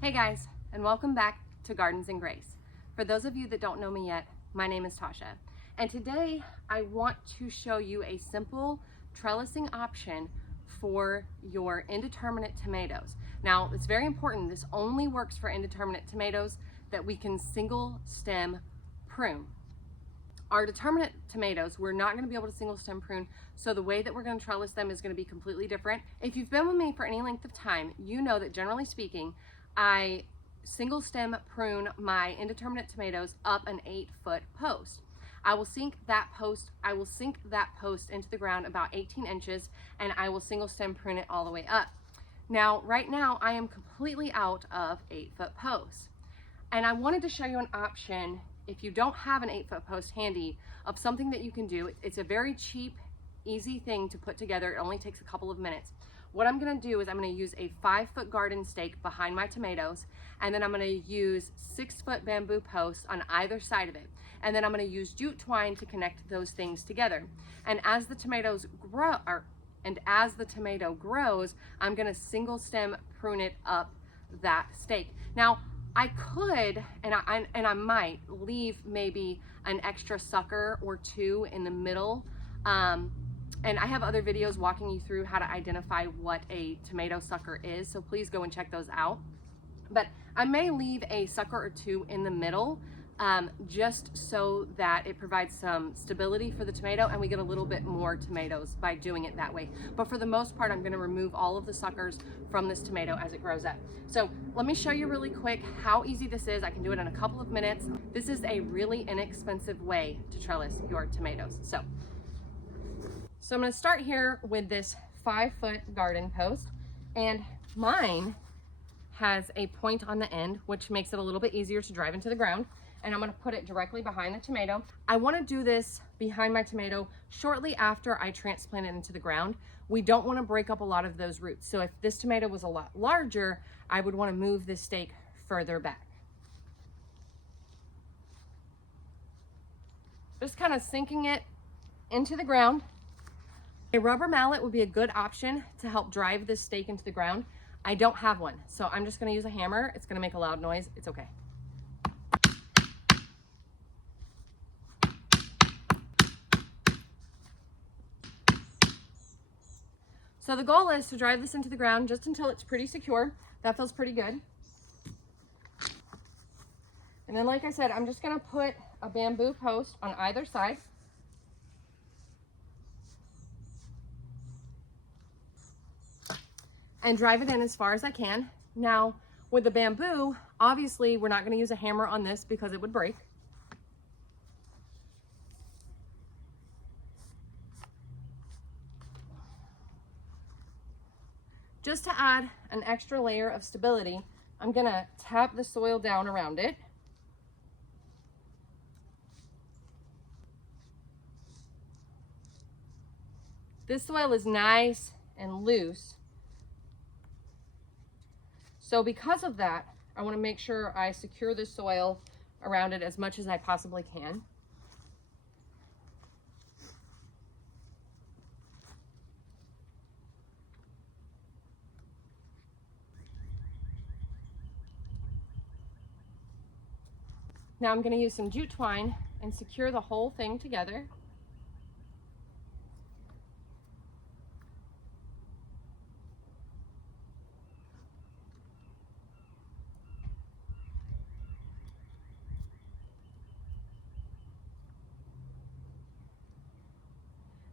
Hey guys, and welcome back to Gardens and Grace. For those of you that don't know me yet, my name is Tasha, and today I want to show you a simple trellising option for your indeterminate tomatoes. Now, it's very important, this only works for indeterminate tomatoes that we can single stem prune. Our determinate tomatoes, we're not going to be able to single stem prune, so the way that we're going to trellis them is going to be completely different. If you've been with me for any length of time, you know that generally speaking, I single stem prune my indeterminate tomatoes up an 8-foot post. I will sink that post into the ground about 18 inches, and I will single stem prune it all the way up. Now, right now, I am completely out of 8-foot posts, and I wanted to show you an option if you don't have an 8-foot post handy of something that you can do. It's a very cheap, easy thing to put together. It only takes a couple of minutes. What I'm gonna do is I'm gonna use a 5-foot garden stake behind my tomatoes, and then I'm gonna use 6-foot bamboo posts on either side of it. And then I'm gonna use jute twine to connect those things together. And as the tomatoes grow, as the tomato grows, I'm gonna single stem prune it up that stake. Now, I could, and I might leave maybe an extra sucker or two in the middle. And I have other videos walking you through how to identify what a tomato sucker is, so please go and check those out. But I may leave a sucker or two in the middle, just so that it provides some stability for the tomato and we get a little bit more tomatoes by doing it that way. But for the most part, I'm gonna remove all of the suckers from this tomato as it grows up. So let me show you really quick how easy this is. I can do it in a couple of minutes. This is a really inexpensive way to trellis your tomatoes. So I'm gonna start here with this 5-foot garden post, and mine has a point on the end, which makes it a little bit easier to drive into the ground. And I'm gonna put it directly behind the tomato. I wanna do this behind my tomato shortly after I transplant it into the ground. We don't wanna break up a lot of those roots. So if this tomato was a lot larger, I would wanna move this stake further back. Just kind of sinking it into the ground. A rubber mallet would be a good option to help drive this stake into the ground. I don't have one, so I'm just gonna use a hammer. It's gonna make a loud noise, it's okay. So the goal is to drive this into the ground just until it's pretty secure. That feels pretty good. And then, like I said, I'm just gonna put a bamboo post on either side. And drive it in as far as I can. Now, with the bamboo, obviously we're not gonna use a hammer on this because it would break. Just to add an extra layer of stability, I'm gonna tap the soil down around it. This soil is nice and loose. So because of that, I want to make sure I secure the soil around it as much as I possibly can. Now I'm going to use some jute twine and secure the whole thing together.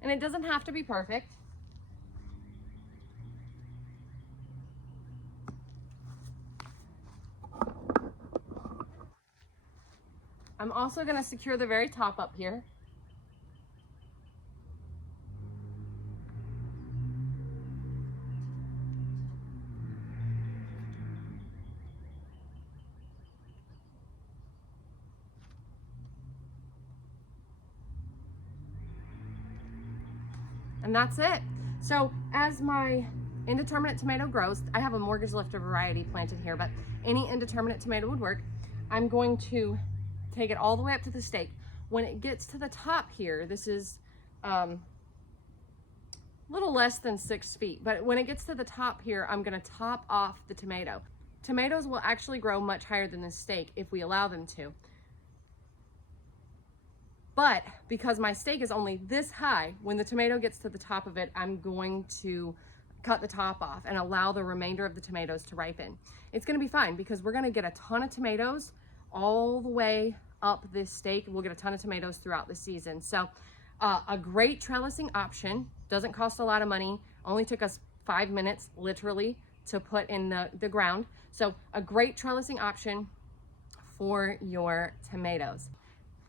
And it doesn't have to be perfect. I'm also going to secure the very top up here. And that's it. So as my indeterminate tomato grows, I have a mortgage lifter variety planted here, but any indeterminate tomato would work. I'm going to take it all the way up to the stake. When it gets to the top here, this is a little less than 6 feet, but when it gets to the top here, I'm gonna top off the tomato. tomatoes will actually grow much higher than this stake if we allow them to. But because my stake is only this high, when the tomato gets to the top of it, I'm going to cut the top off and allow the remainder of the tomatoes to ripen. It's gonna be fine because we're gonna get a ton of tomatoes all the way up this stake. We'll get a ton of tomatoes throughout the season. So a great trellising option, doesn't cost a lot of money, only took us 5 minutes literally to put in the ground. So a great trellising option for your tomatoes.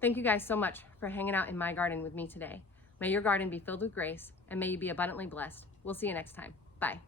Thank you guys so much for hanging out in my garden with me today. May your garden be filled with grace and may you be abundantly blessed. We'll see you next time. Bye.